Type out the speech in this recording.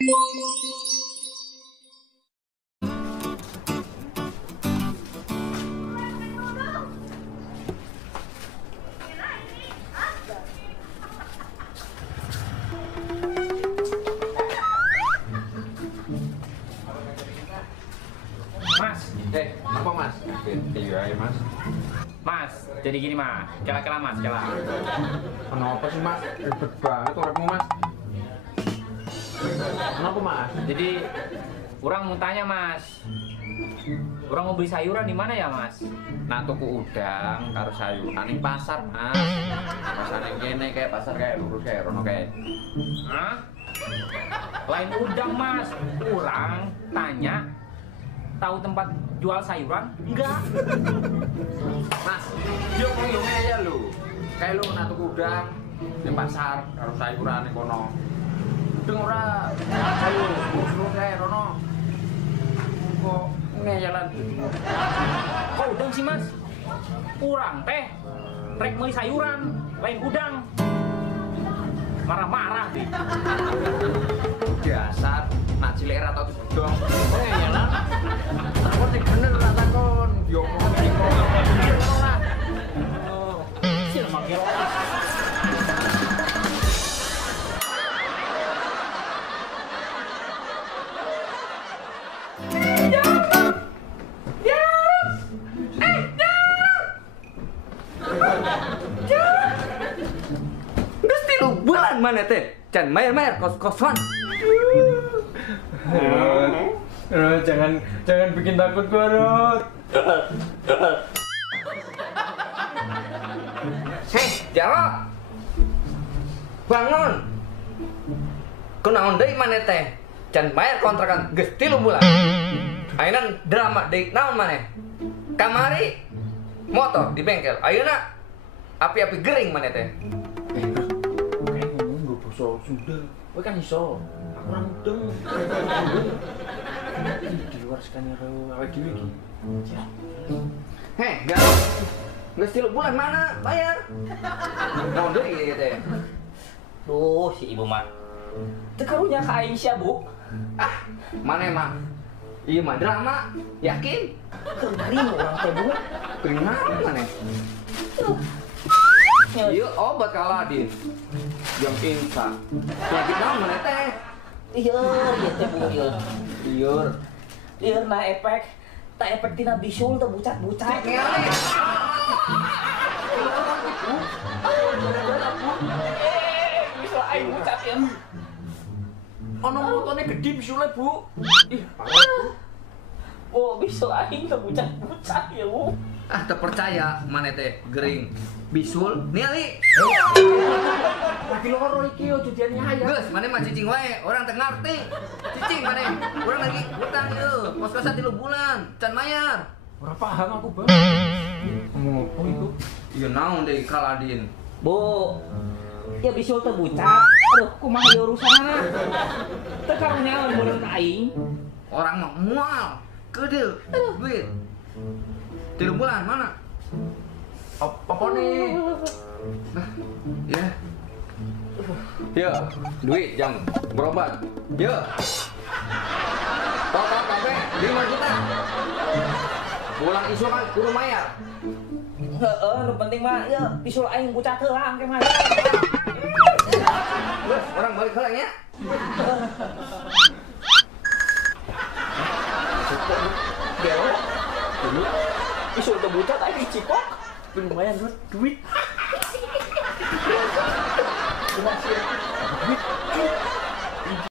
Mas, apa mas? Iya mas. Mas, jadi gini mas, kela mas, kela. Kenapa sih mas? Ribet banget uripmu mas. Kenapa mas? Jadi, orang mau tanya mas, orang mau beli sayuran di mana ya mas? Nah tuku udang karo sayuran ning pasar mas. Pasar ning kene kayak pasar kayak lurus kayak rono kayak. Hah? Lain udang mas, orang tanya tahu tempat jual sayuran? Enggak. Mas, yo ngomong aja lu. Kayak lu nak tuku udang ning pasar karo sayuran ning kono. Udang ora ayo lurus kayak rono. Kok ngeyalan gitu. Kok udang sih mas? Kurang teh, rek beli sayuran, lain udang. Marah-marah deh. Dasar nak cilik ra tau didong. Ngeyalan. Takon sing bener ra takon. Yo ngomong ora. Sih makil. Bulan mana teh? Jangan main-main kos-kosan. Jangan bikin takut gua, Rod. Hei, Jarot. Bangun. Kau naon deui mana teh? Jangan bayar kontrakan geus 3 bulan. Ayeuna drama deui naon maneh? Kamari motor di bengkel. Ayeuna api-api gering mana teh? Sudah, gue kan iso. Aku orang mudeng. Di luar skenario awake dhewe iki. Heh, Jarot. Geus 3 bulan mana bayar? Naon deui teh? Duh, si ibu mah. Tekarunya ke Aisyah, Bu. Ah, mana emang? Iya mah drama, yakin? Kering orang teh, Bu. Kenapa mana? Iya obat kaladin yang instan. Lagi naon mana teh? Iya teh, Bu, iya. Liur. Iya, nah efek. Tak efek tina bisul teh bucat-bucat. Bisa aing bucat ya. Ono motone gede bisule, Bu. Ih, Oh, bisa aing teh bucat-bucat ya, Bu. ah terpercaya mana teh gering. Bisul, niali. Lagi loro iki yo judiannya aya. Geus, mana mah cicing wae, orang teu ngarti. Cicing mana? Urang lagi utang ieu, kos-kosan 3 bulan, can mayar. Ora paham aku, Bang. Ngomong apa itu? Ieu naon deui kaladin? Bu, ya bisul teh bucat. Aduh, kumaha ieu urusanna? Teu karunya mun ka aing. Orang mah mual. Kedeu, duit. 3 bulan mana? Apa nih? Ya. Ya, duit jang berobat. Ya. Total kafe 5 juta. Pulang isu kan kudu mayar. Heeh, nu penting mah ya bisul aing bucat heulang ke mah. Bos, orang balik heula nya. Gelo. Dulu bisul teh bucat aing cipok. Lumayan duit.